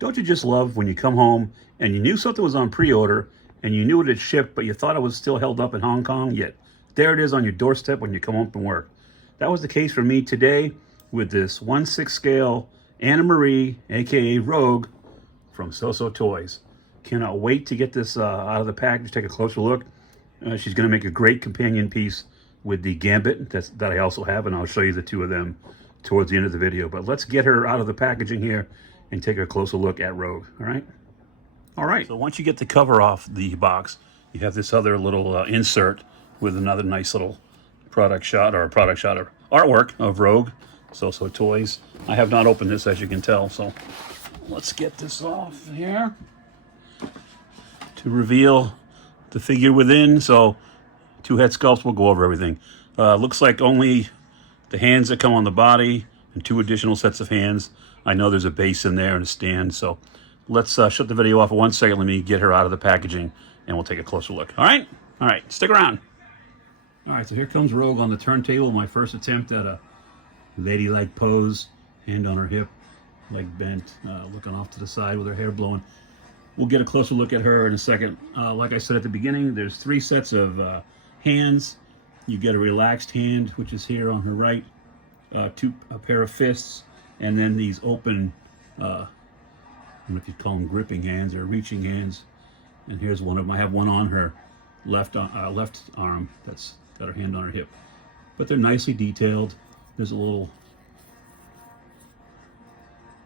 Don't you just love when you come home and you knew something was on pre-order and you knew it had shipped, but you thought it was still held up in Hong Kong, yet there it is on your doorstep when you come home from work. That was the case for me today with this 1/6 scale Anna Marie, aka Rogue, from SooSoo Toys. Cannot wait to get this out of the package, take a closer look. She's going to make a great companion piece with the Gambit that I also have, and I'll show you the two of them towards the end of the video. But let's get her out of the packaging here and take a closer look at Rogue, all right? All right, so once you get the cover off the box, you have this other little insert with another nice little product shot or artwork of Rogue, SooSoo Toys. I have not opened this, as you can tell, so let's get this off here to reveal the figure within. So 2 head sculpts, will go over everything. Looks like only the hands that come on the body and 2 additional sets of hands. I know there's a base in there and a stand, so let's shut the video off for 1 second. Let me get her out of the packaging and we'll take a closer look. All right, stick around. All right, so here comes Rogue on the turntable. My first attempt at a ladylike pose, hand on her hip, leg bent, looking off to the side with her hair blowing. We'll get a closer look at her in a second. Like I said at the beginning, there's 3 sets of hands. You get a relaxed hand, which is here on her right, a pair of fists, and then these open, I don't know if you'd call them gripping hands or reaching hands. And here's one of them. I have one on her left arm that's got her hand on her hip. But they're nicely detailed. There's a little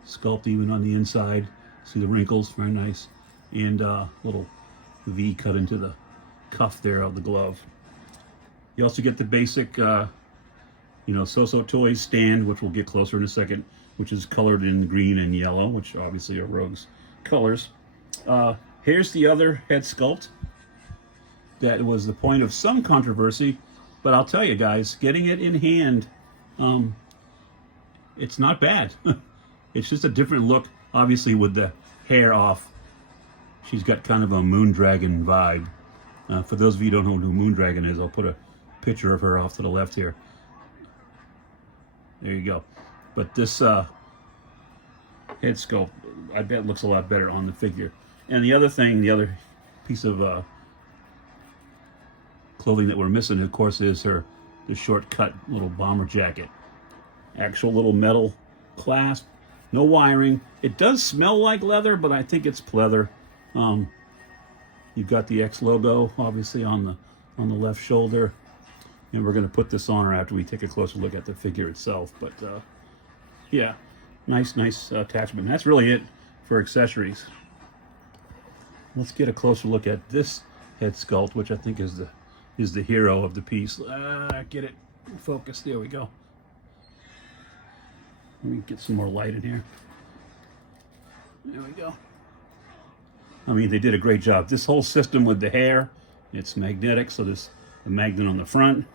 sculpt even on the inside. See the wrinkles, very nice. And a little V cut into the cuff there of the glove. You also get the basic, SooSoo Toys stand, which we'll get closer in a second, which is colored in green and yellow, which obviously are Rogue's colors. Here's the other head sculpt. That was the point of some controversy, but I'll tell you guys, getting it in hand, it's not bad. It's just a different look, obviously with the hair off. She's got kind of a Moondragon vibe. For those of you who don't know who Moondragon is, I'll put a picture of her off to the left here. There you go. But this head sculpt, I bet looks a lot better on the figure. And the other thing, the other piece of clothing that we're missing, of course, is the short-cut little bomber jacket. Actual little metal clasp, no wiring. It does smell like leather, but I think it's pleather. You've got the X logo, obviously, on the left shoulder. And we're going to put this on her after we take a closer look at the figure itself. But yeah, nice attachment. That's really it for accessories. Let's get a closer look at this head sculpt, which I think is the hero of the piece. Get it focused. There we go. Let me get some more light in here. There we go. I mean, they did a great job. This whole system with the hair, it's magnetic, so there's a magnet on the front,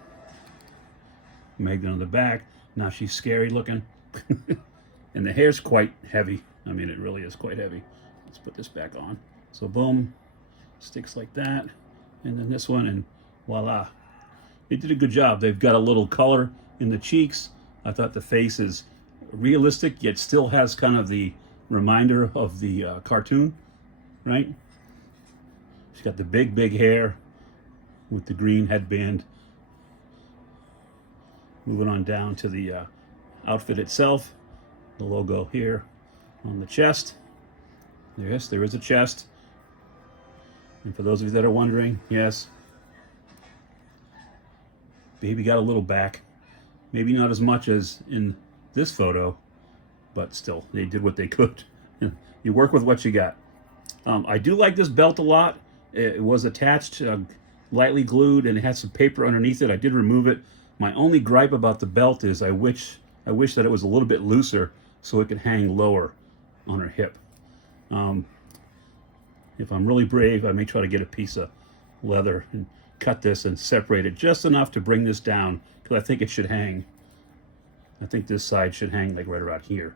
magnet on the back. Now she's scary looking. And the hair's quite heavy. I mean, it really is quite heavy. Let's put this back on. So boom, sticks like that. And then this one, and voila. They did a good job. They've got a little color in the cheeks. I thought the face is realistic, yet still has kind of the reminder of the cartoon, right? She's got the big hair with the green headband. Moving on down to the outfit itself. The logo here on the chest. Yes, there is a chest. And for those of you that are wondering, yes, baby got a little back. Maybe not as much as in this photo, but still, they did what they could. You work with what you got. I do like this belt a lot. It was attached, lightly glued, and it had some paper underneath it. I did remove it. My only gripe about the belt is I wish that it was a little bit looser so it could hang lower on her hip. If I'm really brave, I may try to get a piece of leather and cut this and separate it just enough to bring this down, because I think it should hang. I think this side should hang like right around here.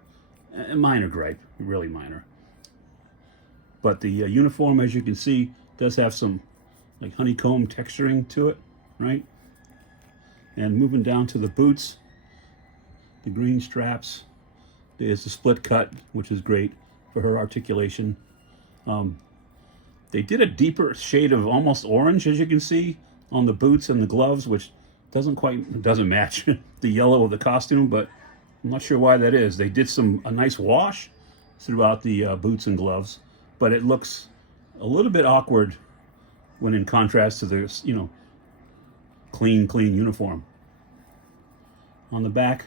A minor gripe, really minor. But the uniform, as you can see, does have some like honeycomb texturing to it, right? And moving down to the boots, the green straps. There's the split cut, which is great. for her articulation. They did a deeper shade of almost orange, as you can see, on the boots and the gloves, which doesn't match the yellow of the costume, but I'm not sure why that is. They did a nice wash throughout the boots and gloves, but it looks a little bit awkward when in contrast to the, clean uniform. On the back,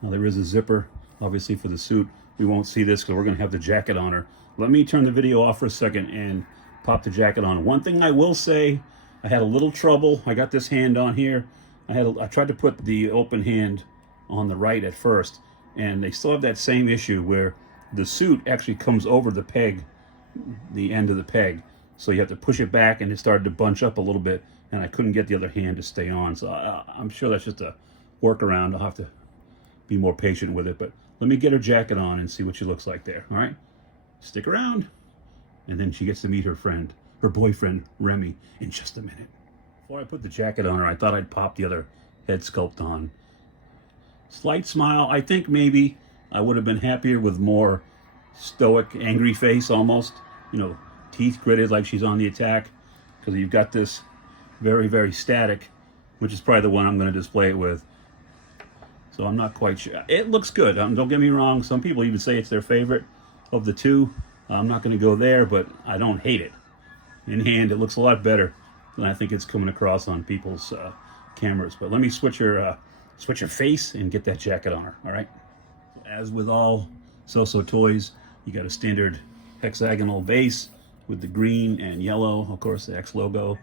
now there is a zipper, obviously for the suit. We won't see this because we're going to have the jacket on her. Let me turn the video off for a second and pop the jacket on. One thing I will say, I had a little trouble. I got this hand on here. I tried to put the open hand on the right at first, and they still have that same issue where the suit actually comes over the peg, the end of the peg. So you have to push it back, and it started to bunch up a little bit, and I couldn't get the other hand to stay on. So I'm sure that's just a workaround. I'll have to be more patient with it, but let me get her jacket on and see what she looks like there. All right, stick around, and then she gets to meet her boyfriend Remy, in just a minute. Before I put the jacket on her, I thought I'd pop the other head sculpt on. Slight smile. I think maybe I would have been happier with more stoic, angry face almost, teeth gritted like she's on the attack, because you've got this very, very static, which is probably the one I'm going to display it with. So I'm not quite sure. It looks good. Don't get me wrong. Some people even say it's their favorite of the two. I'm not going to go there, but I don't hate it. In hand, it looks a lot better than I think it's coming across on people's cameras. But let me switch her face and get that jacket on her. All right. As with all SooSoo toys, you got a standard hexagonal base with the green and yellow, of course, the X logo,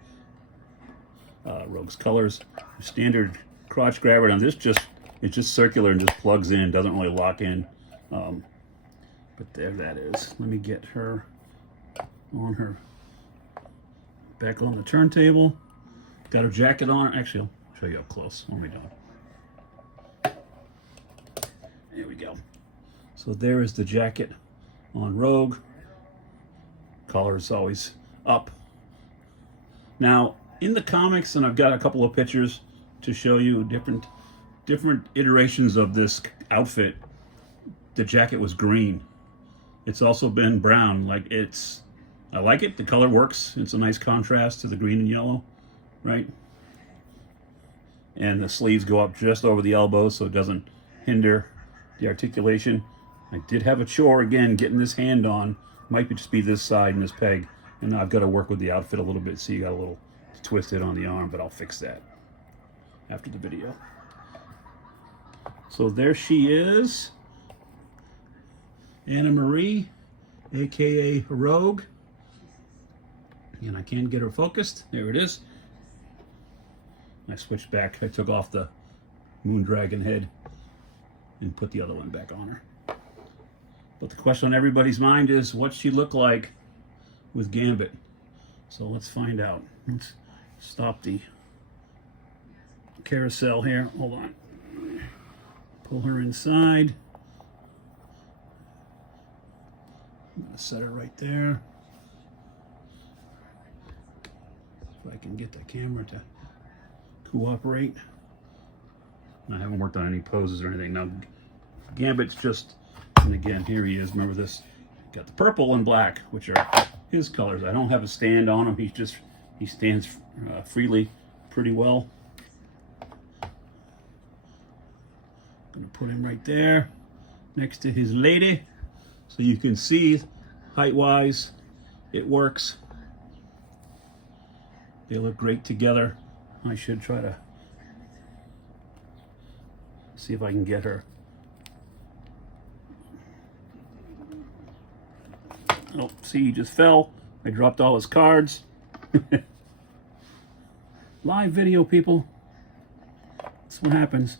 Rogue's colors. Standard crotch grabber. Now it's just circular and just plugs in, doesn't really lock in. But there that is. Let me get her on her, back on the turntable. Got her jacket on. Actually, I'll show you up close. What am I doing? There we go. So there is the jacket on Rogue. Collar is always up. Now, in the comics, and I've got a couple of pictures to show you different iterations of this outfit, the jacket was green. It's also been brown. I like it. The color works. It's a nice contrast to the green and yellow, right? And the sleeves go up just over the elbows, so it doesn't hinder the articulation. I did have a chore again getting this hand on. Might just be this side and this peg, and I've got to work with the outfit a little bit. See, you got a little twisted on the arm, but I'll fix that after the video. So there she is, Anna Marie, aka Rogue. And I can't get her focused. There it is. I switched back. I took off the Moondragon head and put the other one back on her. But the question on everybody's mind is, what's she look like with Gambit? So let's find out. Let's stop the carousel here. Hold on. Pull her inside. I'm going to set her right there. If I can get the camera to cooperate. I haven't worked on any poses or anything. Now, Gambit's just, and again, here he is. Remember this? Got the purple and black, which are his colors. I don't have a stand on him. He stands freely pretty well. Gonna put him right there next to his lady, so you can see height-wise it works. They look great together. I should try to see if I can get her. Oh, see, he just fell. I dropped all his cards. Live video, people. That's what happens.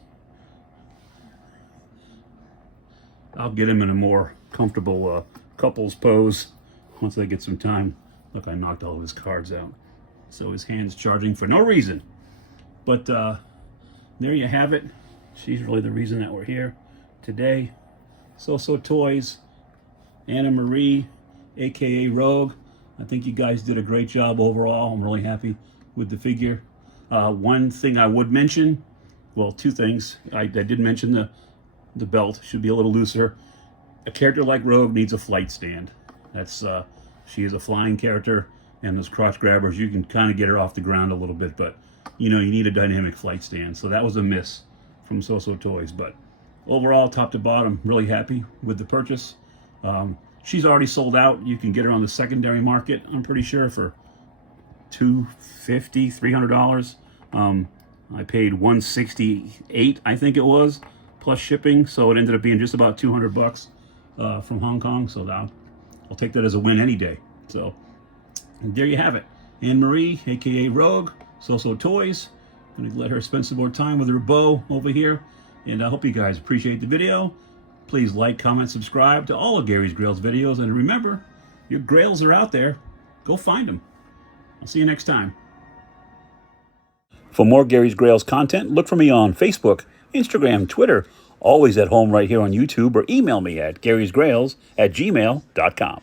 I'll get him in a more comfortable couples pose once I get some time. Look, I knocked all of his cards out. So his hand's charging for no reason. But there you have it. She's really the reason that we're here today. SooSoo Toys, Anna Marie, aka Rogue. I think you guys did a great job overall. I'm really happy with the figure. One thing I would mention, well, two things. I did mention the belt should be a little looser. a character like Rogue needs a flight stand. That's she is a flying character, and those crotch grabbers, you can kind of get her off the ground a little bit, but you know, you need a dynamic flight stand. So that was a miss from SooSoo Toys. But overall, top to bottom, really happy with the purchase. She's already sold out. You can get her on the secondary market, I'm pretty sure, for $250, $300. I paid $168, I think it was, plus shipping. So it ended up being just about $200 from Hong Kong. So I'll take that as a win any day. So there you have it. Anne-Marie, aka Rogue, SooSoo Toys. I'm gonna let her spend some more time with her beau over here. And I hope you guys appreciate the video. Please like, comment, subscribe to all of Gary's Grails videos. And remember, your grails are out there. Go find them. I'll see you next time. For more Gary's Grails content, look for me on Facebook, Instagram, Twitter, always at home right here on YouTube, or email me at garysgrails@gmail.com.